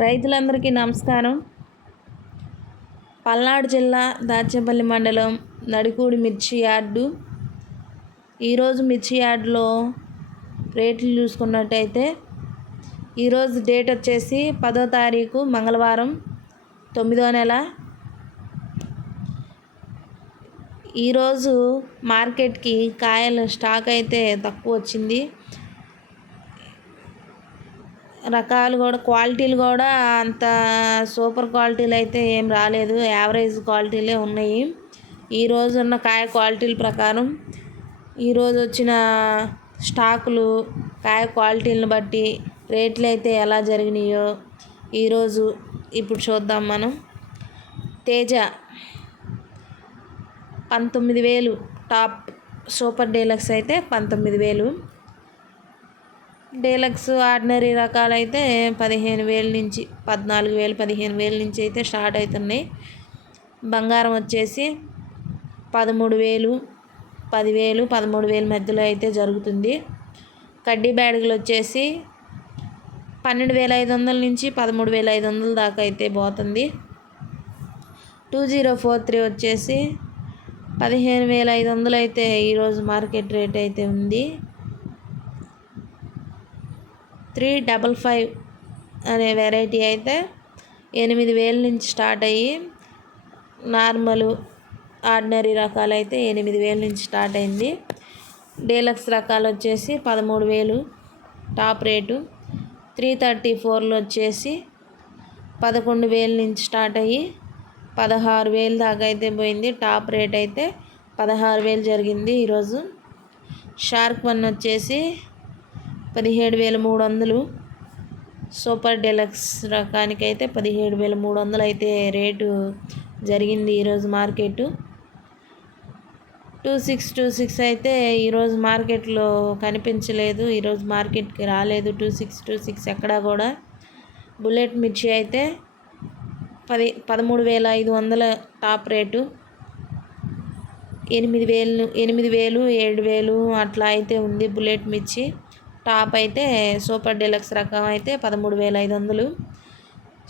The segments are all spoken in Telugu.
రైతులందరికీ నమస్కారం. పల్నాడు జిల్లా దాచేపల్లి మండలం నడికూడి మిర్చి యార్డు. ఈరోజు మిర్చి యార్డులో రేట్లు చూసుకున్నట్టయితే ఈరోజు డేట్ వచ్చేసి 10వ తారీఖు మంగళవారం 9వ నెల. ఈరోజు మార్కెట్కి కాయల స్టాక్ అయితే తక్కువ వచ్చింది. రకాలు కూడా క్వాలిటీలు కూడా అంత సూపర్ క్వాలిటీలు అయితే ఏం రాలేదు, యావరేజ్ క్వాలిటీలే ఉన్నాయి. ఈరోజు ఉన్న కాయ క్వాలిటీల ప్రకారం ఈరోజు వచ్చిన స్టాకులు కాయ క్వాలిటీలను బట్టి రేట్లు అయితే ఎలా జరిగినాయో ఈరోజు ఇప్పుడు చూద్దాం మనం. తేజ 19,000 టాప్, సూపర్ డీలక్స్ అయితే 19,000, డీలక్స్ ఆర్డినరీ రకాలు అయితే 15,000 నుంచి 14,000 15,000 నుంచి అయితే స్టార్ట్ అవుతున్నాయి. బంగారం వచ్చేసి 13,000 10,000 13,000 మధ్యలో అయితే జరుగుతుంది. కడ్డీ బ్యాగులు వచ్చేసి 12,500 నుంచి 13,500 దాకా అయితే పోతుంది. 2043 వచ్చేసి 15,500 అయితే ఈరోజు మార్కెట్ రేట్ అయితే ఉంది. 355 అనే వెరైటీ అయితే 8,000 నుంచి స్టార్ట్ అయ్యి నార్మల్ ఆర్డినరీ రకాలు అయితే 8,000 నుంచి స్టార్ట్ అయింది. డీలక్స్ రకాలు వచ్చేసి 13,000 టాప్ రేటు. 334లో వచ్చేసి 11,000 నుంచి స్టార్ట్ అయ్యి 16,000 దాకా అయితే పోయింది. టాప్ రేట్ అయితే 16,000 జరిగింది ఈరోజు. షార్క్ వన్ వచ్చేసి 17,300, సూపర్ డీలక్స్ రకానికి అయితే 17,300 అయితే రేటు జరిగింది ఈరోజు మార్కెట్. 2626 అయితే ఈరోజు మార్కెట్లో కనిపించలేదు, ఈరోజు మార్కెట్కి రాలేదు 2626 ఎక్కడా కూడా. బుల్లెట్ మిర్చి అయితే 13,500 టాప్ రేటు. 8,000 7,000 అట్లా అయితే ఉంది బుల్లెట్ మిర్చి. టాప్ అయితే సూపర్ డీలక్స్ రకం అయితే 13,500.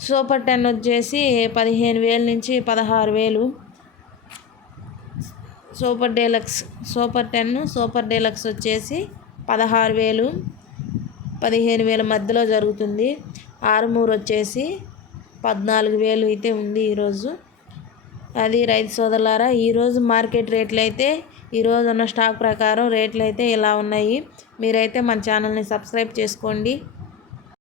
సూపర్ 10 వచ్చేసి 15,000 నుంచి 16,000. సూపర్ 10 సూపర్ డీలక్స్ వచ్చేసి 16,000 15,000 మధ్యలో జరుగుతుంది. ఆరుమూరు వచ్చేసి 14,000 అయితే ఉంది ఈరోజు. అది రైతు సోదరులారా, ఈరోజు మార్కెట్ రేట్లు అయితే ఈరోజు ఉన్న స్టాక్ ప్రకారం రేట్లు అయితే ఇలా ఉన్నాయి. మీరైతే మన ఛానల్ని సబ్స్క్రైబ్ చేసుకోండి.